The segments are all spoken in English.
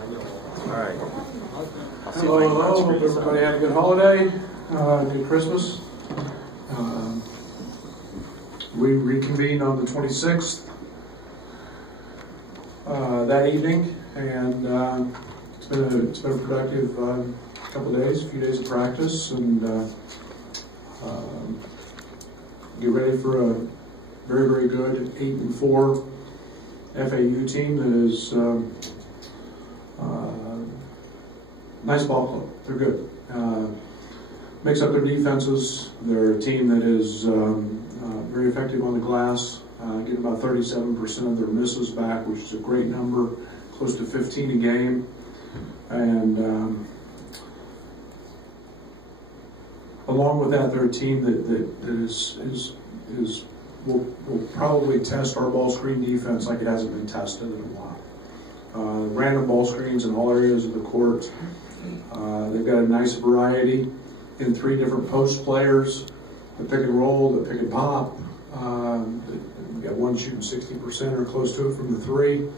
All right. Hello. Hope everybody had a good holiday, good Christmas. We reconvened on the 26th that evening, and it's been a productive couple of days, a few days of practice, and get ready for a very, very good 8-4 FAU team that is nice ball club. They're good. Mix up their defenses. They're a team that is very effective on the glass. Get about 37% of their misses back, which is a great number, close to 15 a game. And along with that, they're a team that will probably test our ball screen defense like it hasn't been tested in a while. Random ball screens in all areas of the court. They've got a nice variety in 3 different post players, the pick and roll, the pick and pop. We've got one shooting 60% or close to it from the 3.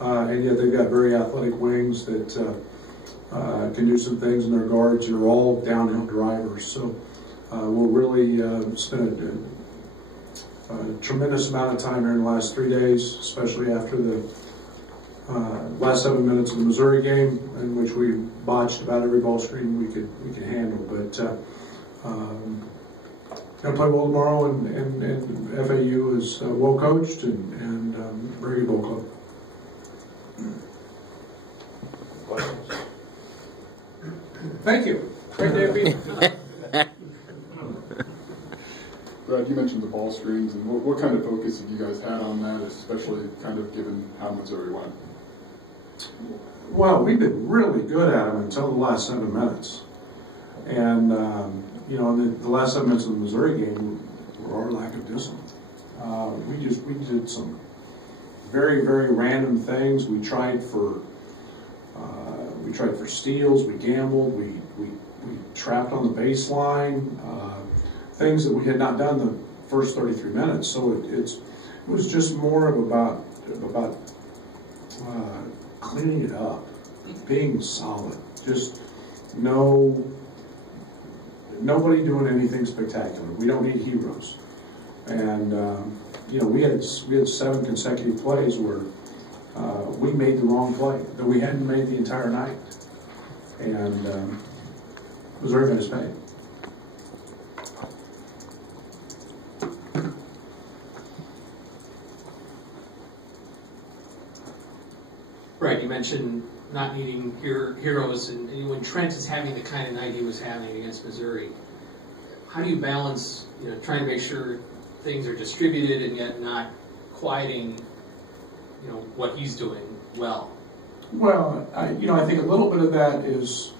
And yet they've got very athletic wings that can do some things, and their guards are all downhill drivers. So we'll really spend a tremendous amount of time here in the last 3 days, especially after the last 7 minutes of the Missouri game, in which we botched about every ball screen we could handle. But going to play well tomorrow, and FAU is well coached and very good ball club. Thank you. Great day of being here. Brad, you mentioned the ball screens, and what kind of focus have you guys had on that, especially kind of given how Missouri went? Well, we've been really good at them until the last 7 minutes. And, in the last 7 minutes of the Missouri game were our lack of discipline. We did some very, very random things. We tried for steals, we gambled, we trapped on the baseline, things that we had not done the first 33 minutes. So it was just more of about cleaning it up, being solid. Just nobody doing anything spectacular. We don't need heroes. And we had 7 consecutive plays where we made the wrong play that we hadn't made the entire night, and Missouri made us pay. Right, you mentioned not needing heroes, and when Trent is having the kind of night he was having against Missouri, how do you balance, trying to make sure things are distributed and yet not quieting, what he's doing well? Well, I think a little bit of that is,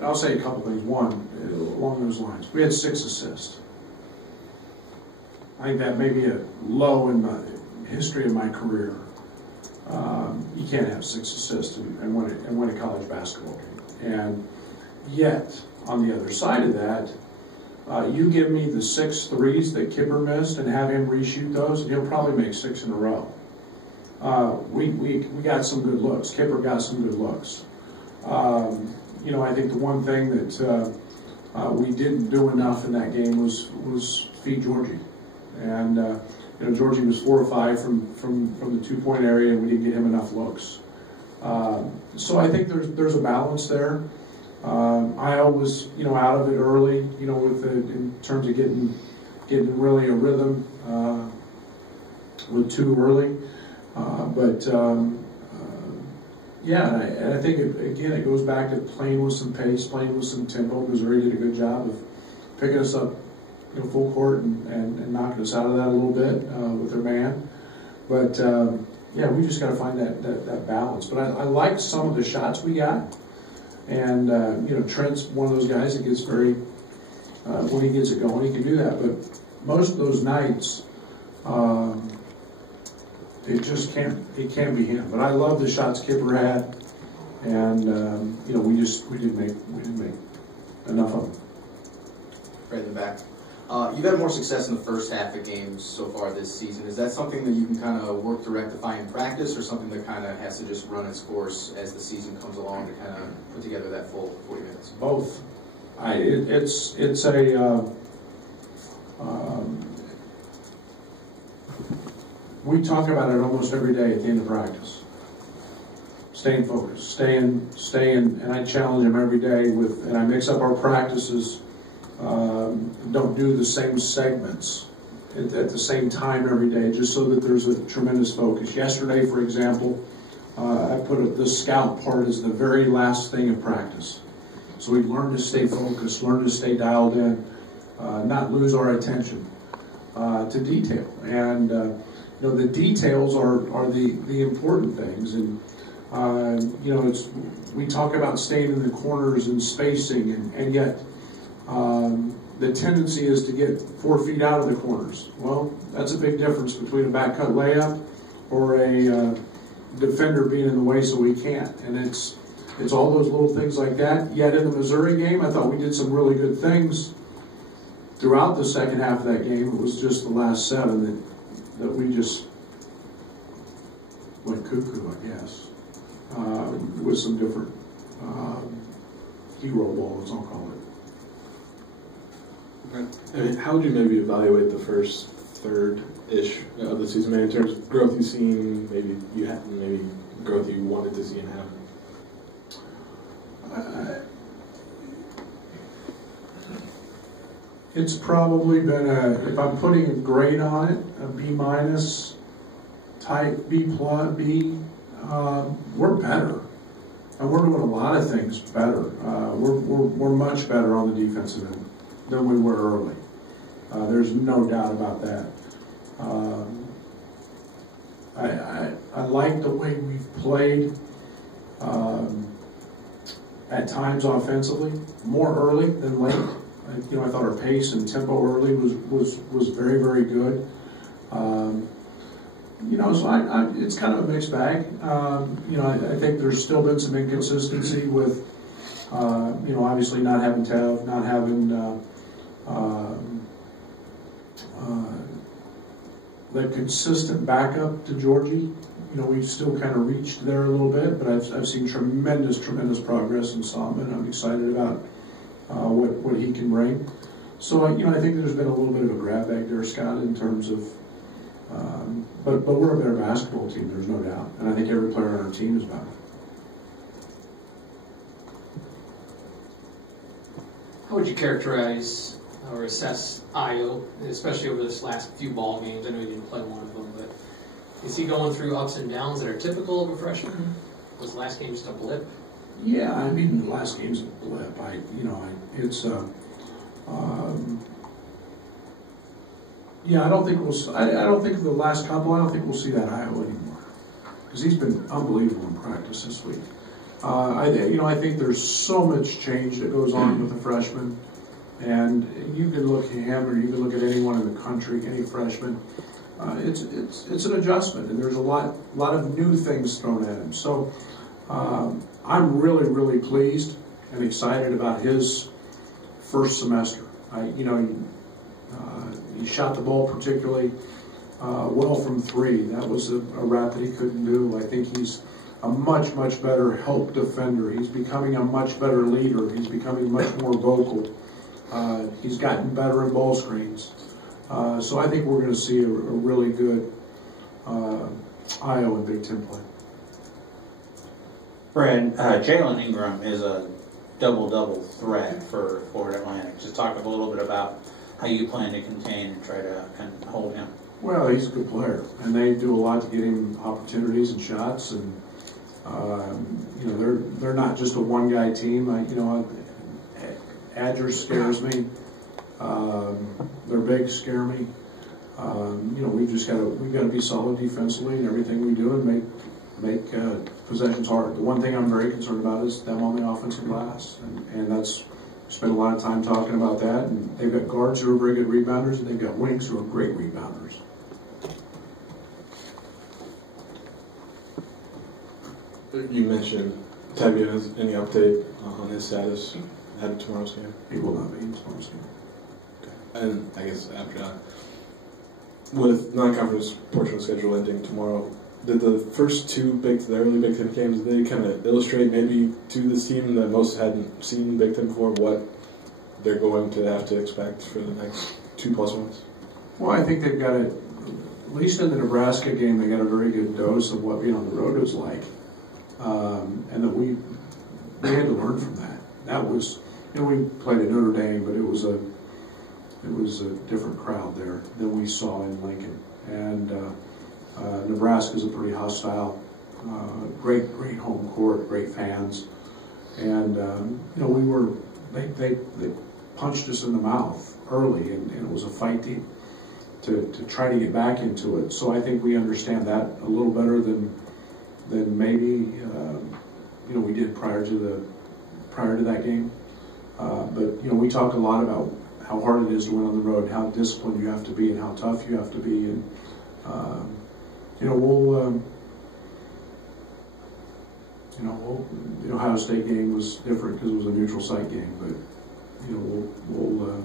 I'll say a couple things. One, along those lines, we had 6 assists. I think that may be a low in the history of my career. You can't have 6 assists and win a college basketball game. And yet, on the other side of that, you give me the 6 threes that Kipper missed and have him reshoot those, and he'll probably make 6 in a row. We got some good looks. Kipper got some good looks. I think the one thing that we didn't do enough in that game was feed Georgie. And Georgie was 4 or 5 from the 2-point area, and we didn't get him enough looks. So I think there's a balance there. I always out of it early, in terms of getting really a rhythm with too early. And I think it goes back to playing with some pace, playing with some tempo. Missouri did a good job of picking us up, full court and knocking us out of that a little bit with their man. But we just got to find that balance. But I like some of the shots we got, and Trent's one of those guys that gets very when he gets it going, he can do that. But most of those nights, it can't be him. But I love the shots Kipper had, and we didn't make enough of them. Right in the back. You've had more success in the first half of games so far this season. Is that something that you can kind of work to rectify in practice, or something that kind of has to just run its course as the season comes along to kind of put together that full 40 minutes? Both. It's a we talk about it almost every day at the end of practice. Staying focused, staying, and I challenge them every day with, and I mix up our practices. Don't do the same segments at the same time every day, just so that there's a tremendous focus. Yesterday, for example, I put the scout part as the very last thing of practice. So we learn to stay focused, learn to stay dialed in, not lose our attention to detail. And the details are the important things. And we talk about staying in the corners and spacing, and yet the tendency is to get 4 feet out of the corners. Well, that's a big difference between a back cut layup or a defender being in the way so we can't. And it's all those little things like that. Yet in the Missouri game, I thought we did some really good things throughout the second half of that game. It was just the last 7 that we just went cuckoo, I guess, with some different hero balls, I'll call it. I mean, how would you maybe evaluate the first third-ish of the season, maybe in terms of growth you've seen, maybe you had, maybe growth you wanted to see and haven't? It's probably been if I'm putting a grade on it, a B minus type, B plus, B. We're better, and we're doing a lot of things better. We're much better on the defensive end than we were early. There's no doubt about that. I like the way we've played at times offensively, more early than late. I thought our pace and tempo early was very, very good. So it's kind of a mixed bag. I think there's still been some inconsistency with, obviously not having Tev, not having the consistent backup to Georgie. We've still kind of reached there a little bit, but I've seen tremendous progress in Solomon. I'm excited about what he can bring. So I think there's been a little bit of a grab bag there, Scott, in terms of. But we're a better basketball team. There's no doubt, and I think every player on our team is better. How would you characterize or assess Io, especially over this last few ball games? I know you didn't play one of them, but is he going through ups and downs that are typical of a freshman? Was the last game just a blip? Yeah, I mean, the last game's a blip. I don't think I don't think the last couple. I don't think we'll see that Io anymore because he's been unbelievable in practice this week. I think there's so much change that goes on with a freshman, and you can look at him or you can look at anyone in the country, any freshman. It's an adjustment, and there's a lot of new things thrown at him. So I'm really, really pleased and excited about his first semester. He shot the ball particularly well from 3. That was a route that he couldn't do. I think he's a much, much better help defender. He's becoming a much better leader. He's becoming much more vocal. He's gotten better in ball screens. So I think we're going to see a really good Io in Big Ten play. Brad, Jalen Ingram is a double-double threat for Florida Atlantic. Just talk a little bit about how you plan to contain and try to hold him. Well, he's a good player, and they do a lot to get him opportunities and shots. And they're not just a one-guy team. Adger scares me. Their bigs scare me. We've got to be solid defensively in everything we do and make possessions hard. The one thing I'm very concerned about is them on the offensive glass, and that's spent a lot of time talking about that. And they've got guards who are very good rebounders, and they've got wings who are great rebounders. You mentioned Tevye. Has any update on his status ahead of tomorrow's game? He will not be in tomorrow's game. Okay. And I guess after that, with non-conference portion of the schedule ending tomorrow, did the first the early Big Ten games, did they kind of illustrate maybe to this team that most hadn't seen Big Ten before what they're going to have to expect for the next 2+ months? Well, I think they've got at least in the Nebraska game, they got a very good dose of what being on the road was like, and that we had to learn from that. That was, we played at Notre Dame, but it was a different crowd there than we saw in Lincoln, and Nebraska's a pretty hostile, great home court, great fans, and they punched us in the mouth early, and it was a fight to try to get back into it. So I think we understand that a little better than maybe we did prior to that game. But we talked a lot about how hard it is to win on the road, how disciplined you have to be, and how tough you have to be, and the Ohio State game was different because it was a neutral site game, but we'll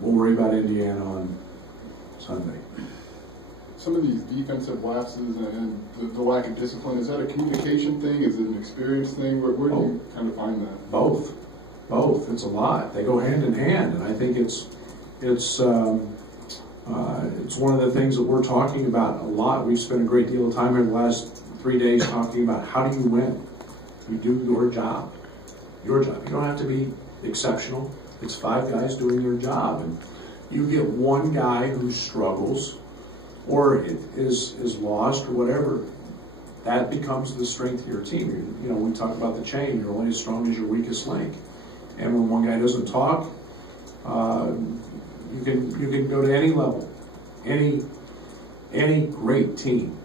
worry about Indiana on Sunday. Some of these defensive lapses and the lack of discipline, is that a communication thing? Is it an experience thing? Where do you kind of find that? Both. It's a lot. They go hand in hand, and I think it's one of the things that we're talking about a lot. We've spent a great deal of time in the last 3 days talking about how do you win. You do your job. Your job. You don't have to be exceptional. It's 5 guys doing their job, and you get one guy who struggles or is lost or whatever. That becomes the strength of your team. We talk about the chain. You're only as strong as your weakest link. And when one guy doesn't talk, you can go to any level. Any great team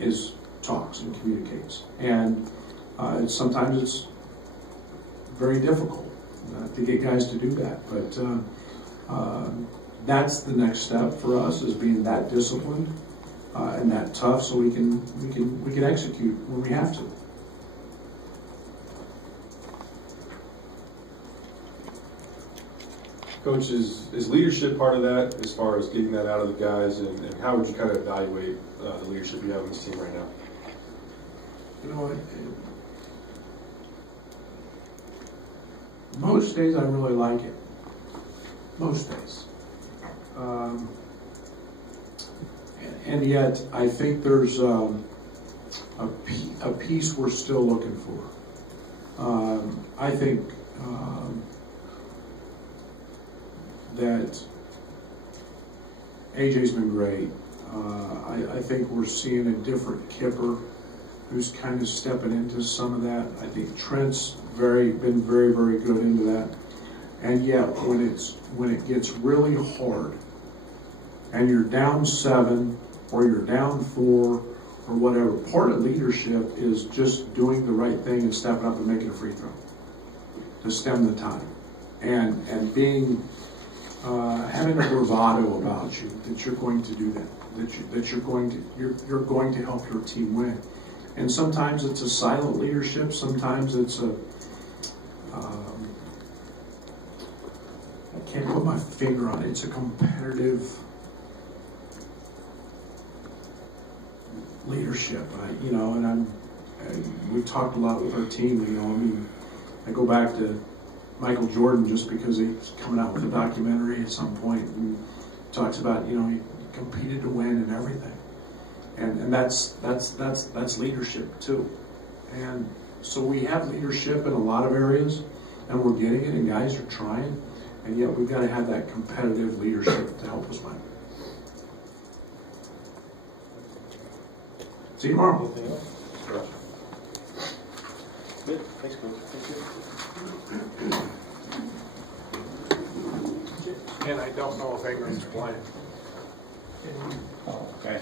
is talks and communicates, and sometimes it's very difficult to get guys to do that. But that's the next step for us, is being that disciplined and that tough, so we can execute when we have to. Coach, is leadership part of that, as far as getting that out of the guys, and how would you kind of evaluate the leadership you have in this team right now? Most days I really like it. Most days. And yet I think there's a piece we're still looking for. I think that AJ's been great. I think we're seeing a different Kipper who's kind of stepping into some of that. I think Trent's been very, very good into that. And yet when it gets really hard and you're down 7 or you're down 4 or whatever, part of leadership is just doing the right thing and stepping up and making a free throw to stem the tide, and being having a bravado about you that you're going to do that, that you're going to help your team win. And sometimes it's a silent leadership. Sometimes it's I can't put my finger on it. It's a competitive leadership. We've talked a lot with our team. I go back to Michael Jordan just because he's coming out with a documentary at some point and talks about he competed to win and everything, and that's leadership too. And so we have leadership in a lot of areas, and we're getting it, and guys are trying, and yet we've got to have that competitive leadership to help us win. See you tomorrow. Anything else? Good. Thanks, Coach. And I don't know if Ingram's playing. Oh, okay.